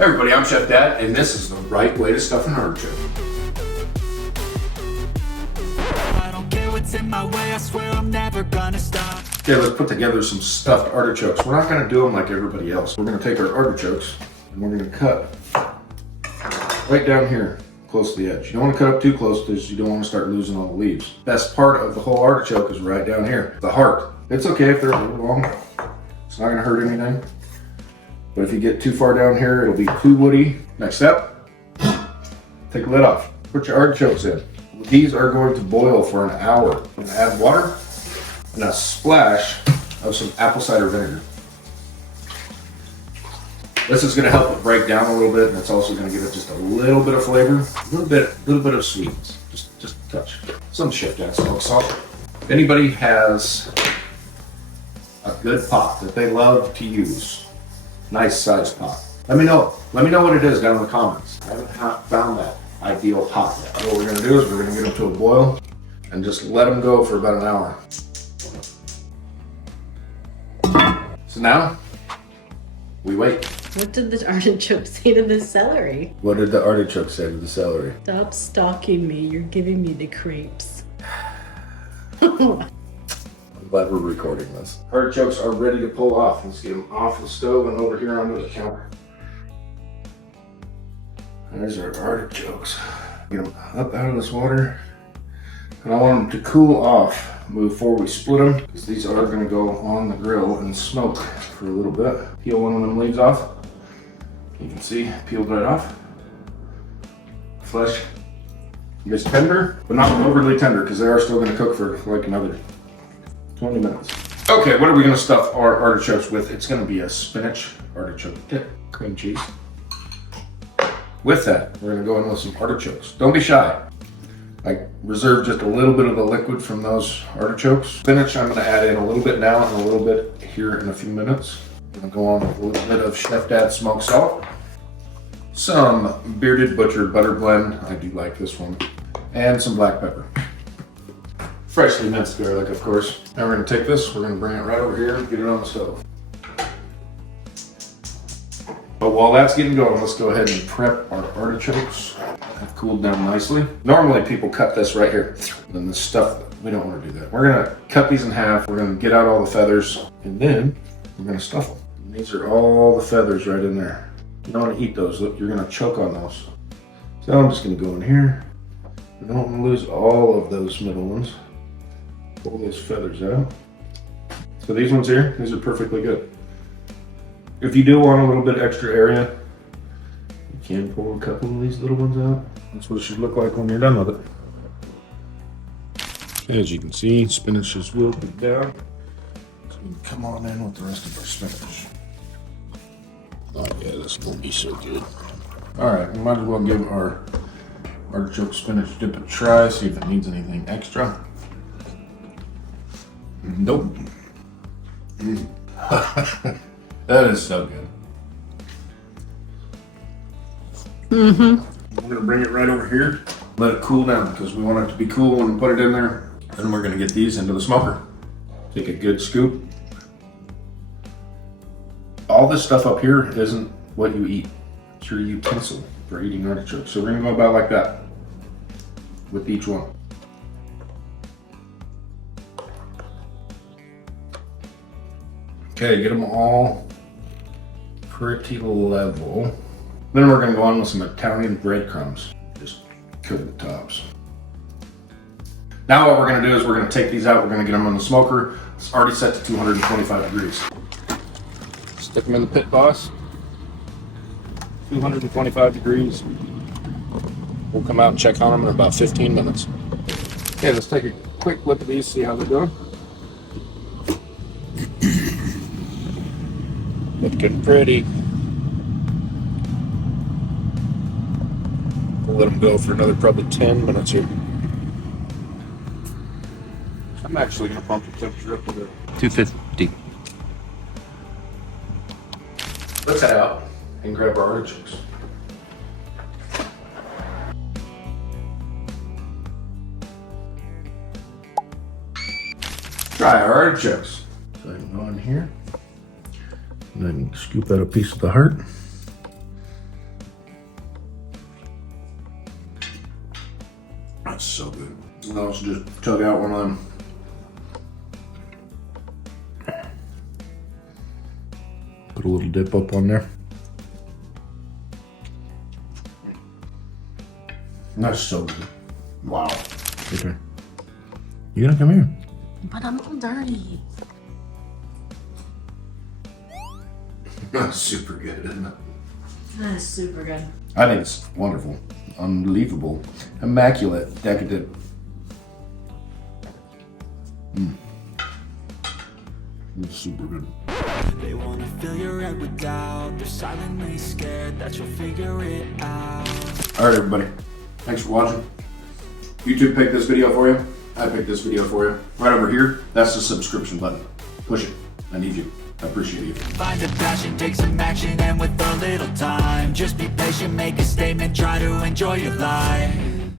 Hey everybody, I'm Chef Dad, and this is the right way to stuff an artichoke. I don't care what's in my way, I swear I'm never gonna stop. Okay, let's put together some stuffed artichokes. We're not gonna do them like everybody else. We're gonna take our artichokes and we're gonna cut right down here, close to the edge. You don't wanna cut up too close because you don't wanna start losing all the leaves. Best part of the whole artichoke is right down here, the heart. It's okay if they're a little long. It's not gonna hurt anything. But if you get too far down here, it'll be too woody. Next step, take the lid off. Put your artichokes in. These are going to boil for an hour. I'm gonna add water and a splash of some apple cider vinegar. This is gonna help it break down a little bit, and it's also gonna give it just a little bit of flavor, a little bit of sweetness, just a touch. Some Chef Dad smoked salt. If anybody has a good pot that they love to use, nice sized pot, let me know what it is down in the comments. I haven't found that ideal pot yet. What we're gonna do is we're gonna get them to a boil and just let them go for about an hour. So now we wait. What did the artichoke say to the celery? What did the artichoke say to the celery? Stop stalking me, you're giving me the creeps. I'm glad we're recording this. Artichokes are ready to pull off. Let's get them off the stove and over here onto the counter. There's our artichokes. Get them up out of this water. And I want them to cool off before we split them, because these are going to go on the grill and smoke for a little bit. Peel one of them leaves off. You can see, peeled right off. Flesh is tender, but not overly tender, because they are still going to cook for like another 20 minutes. Okay, what are we going to stuff our artichokes with? It's going to be a spinach artichoke dip, cream cheese. With that, we're going to go in with some artichokes. Don't be shy. I reserve just a little bit of the liquid from those artichokes. Spinach, I'm going to add in a little bit now and a little bit here in a few minutes. I'm going to go on with a little bit of Chef Dad smoked salt. Some Bearded Butcher butter blend. I do like this one. And some black pepper. Freshly minced garlic, of course. Now we're going to take this, we're going to bring it right over here and get it on the stove. But while that's getting going, let's go ahead and prep our artichokes. Have cooled down nicely. Normally people cut this right here. And then this stuff, we don't want to do that. We're going to cut these in half. We're going to get out all the feathers, and then we're going to stuff them. And these are all the feathers right in there. You don't want to eat those. Look, you're going to choke on those. So I'm just going to go in here. We don't want to lose all of those middle ones. Pull those feathers out. So these ones here, these are perfectly good. If you do want a little bit extra area, you can pull a couple of these little ones out. That's what it should look like when you're done with it. Okay, as you can see, spinach is wilted down. So we can come on in with the rest of our spinach. Oh yeah, this won't be so good. All right, we might as well give our artichoke spinach dip a try, see if it needs anything extra. Nope. That is so good. We're gonna bring it right over here. Let it cool down, because we want it to be cool when we put it in there. Then we're gonna get these into the smoker. Take a good scoop. All this stuff up here isn't what you eat. It's your utensil for eating artichokes. So we're gonna go about like that with each one. Okay, get them all pretty level. Then we're gonna go on with some Italian breadcrumbs. Just coat the tops. Now what we're gonna do is we're gonna take these out, we're gonna get them on the smoker. It's already set to 225 degrees. Stick them in the pit boss. 225 degrees. We'll come out and check on them in about 15 minutes. Okay, let's take a quick look at these, see how they're doing. Looking pretty. We'll let them go for another probably 10 minutes here. I'm actually going to bump the temperature up to 250. Let's head out and grab our artichokes. Try our artichokes. So I can go in here and then scoop out a piece of the heart. That's so good. Now let's just tug out one of them. Put a little dip up on there. That's so good. Wow. Okay. You gonna come here? But I'm all dirty. That's super good, isn't it? That is super good. I think it's wonderful, unbelievable, immaculate, decadent. It's super good. They wanna fill your head with doubt. They're silently scared that you'll figure it out. All right, everybody. Thanks for watching. YouTube picked this video for you. I picked this video for you. Right over here, that's the subscription button. Push it. I need you. I appreciate you. Find a passion, take some action, and with a little time, just be patient, make a statement, try to enjoy your life.